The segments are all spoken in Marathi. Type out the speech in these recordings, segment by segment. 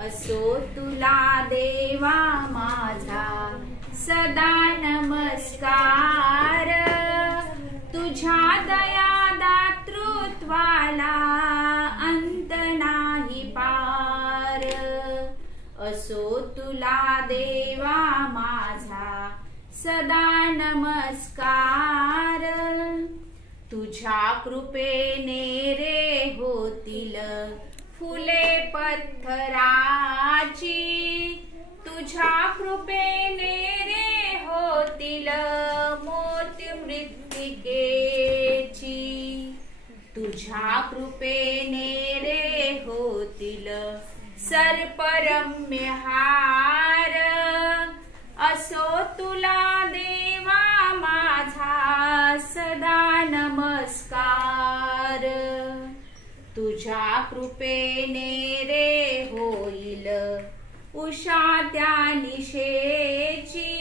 असो तुला देवा माझा सदा नमस्कार। तुझ्या दया दातृत्वाला अंत नाही पार। असो तुला देवा माझा सदा नमस्कार। तुझ्या कृपेने रे होतील फुले पत्थराची। तुझ्या कृपेने रे होतील मोती मृत्तिकेची। तुझ्या कृपेने रे होतील सर्परम्य हार। असो तुला देवा माझा सदा नमस्कार। तुझ्या कृपेने रे होईल उषा त्या निशेची।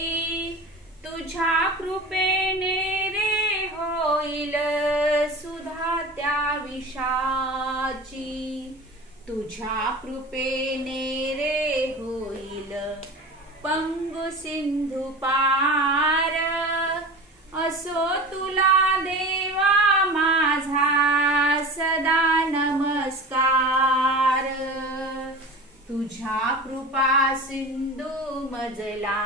तुझ्या कृपेने रे होईल सुधा त्या विषाची। तुझ्या कृपेने रे होईल पंगु सिंधू पार। असो तुला देवा माझा सदा नमस्कार। तुझ्या कृपा सिंधू मजला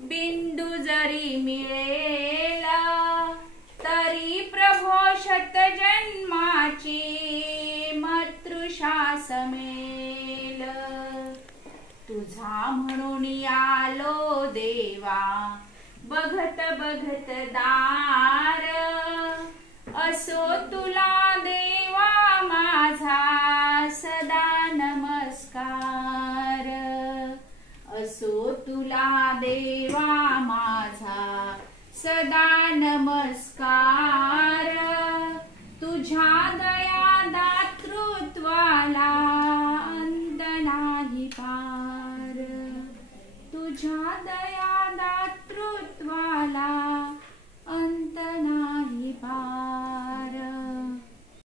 बिंदू जरी मिळेल तरी प्रभो शत जन्माची मातृषा समेल। तुझा म्हणून आलो देवा बघत बघत दार। असो तुला देवा माझा सदा नमस्कार। असो तुला देवा माझा सदा नमस्कार। तुझ्या